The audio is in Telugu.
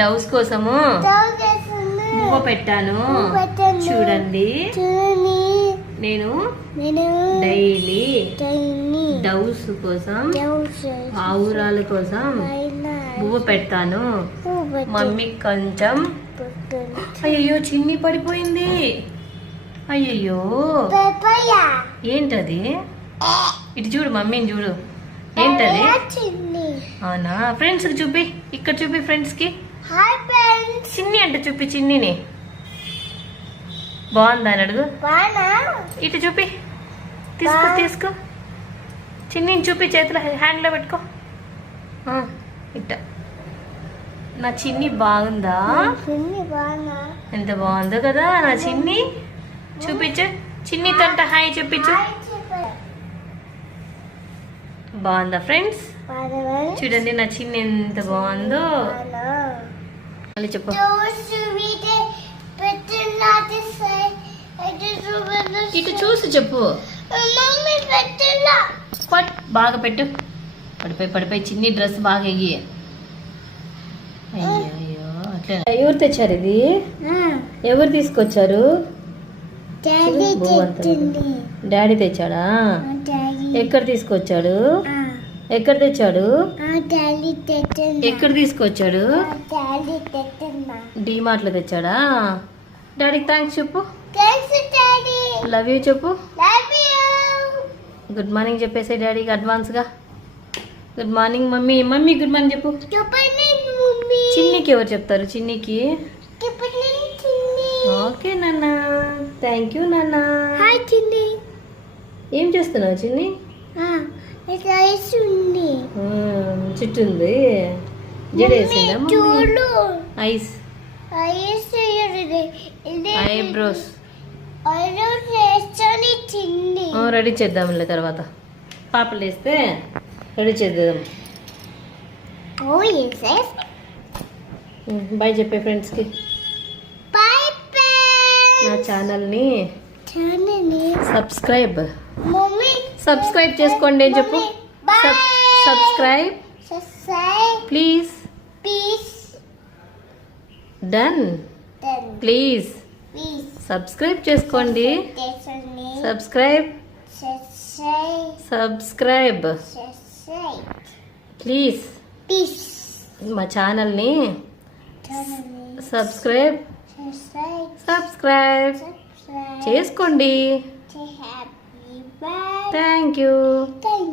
డౌస్ కోసము మువ్వ పెట్టాను. చూడండి, నేను డైలీ డౌస్ కోసం ఆవురాల కోసం మువ్వ పెడతాను. మమ్మీ కొంచెం అయ్యో చిన్ని పడిపోయింది. అయ్యయ్యో ఏంటది? ఇటు చూడు, మమ్మీని చూడు. ఏంటది? అవునా? ఫ్రెండ్స్ కి చూపి, ఇక్కడ చూపి ఫ్రెండ్స్ కి. చిన్ని అంటే చూపి, చిన్నిని. బాగుందా అని అడుగు. ఇటు చూపి, తీసుకో తీసుకో. చిన్నిని చూపి, చేతిలో హ్యాండ్ లో పెట్టుకో. ఇట్ట. నా చిన్ని బాగుందా? ఎంత బాగుందో కదా నా చిన్ని. చూపించు, చిన్ని తంట హాయ్ చూపించు. బాగుందా ఫ్రెండ్స్? చూడండి నా చిన్ని ఎంత బాగుందో. మళ్ళీ చెప్పు. ఇటు చూసి చెప్పు. బాగా పెట్టు. పడిపోయి చిన్ని డ్రెస్ బాగా ఎయ్యి. అయ్యో అట్లా. ఎవరు తెచ్చారు ఇది? ఎవరు తీసుకొచ్చారు? డాడీ తెచ్చాడా? ఎక్కడ తీసుకొచ్చాడు? ఎక్కడ తెచ్చాడు? ఎక్కడ తీసుకొచ్చాడు? డిమార్ట్ లో తెచ్చాడా? డాడీకి థ్యాంక్స్ చెప్పు. లవ్ యూ చెప్పు. గుడ్ మార్నింగ్ చెప్పేసే డాడీకి అడ్వాన్స్ గా. Good morning mummy. Mummy good morning చెప్పు. చిన్నికి ఎవరు చెప్తారు? చిన్నికి. ఓకే నాన్న, థ్యాంక్ యూ నాన్న. హాయ్ చిన్ని. ఏం చేస్తున్నావు చిన్ని? చుట్టూ ఉంది. జడేసిందా? ఐస్, ఐబ్రోస్ రెడీ చేద్దాంలే తర్వాత. పాపలు వేస్తే రెడీ చేద్దాం. బాయ్ చెప్పే ఫ్రెండ్స్కి. నా ఛానల్ని సబ్స్క్రైబ్ చేసుకోండి అని చెప్పు. Subscribe please. Done. Please subscribe చేసుకోండి. Subscribe please. మా ఛానల్ని సబ్స్క్రైబ్ చేసుకోండి. Thank you.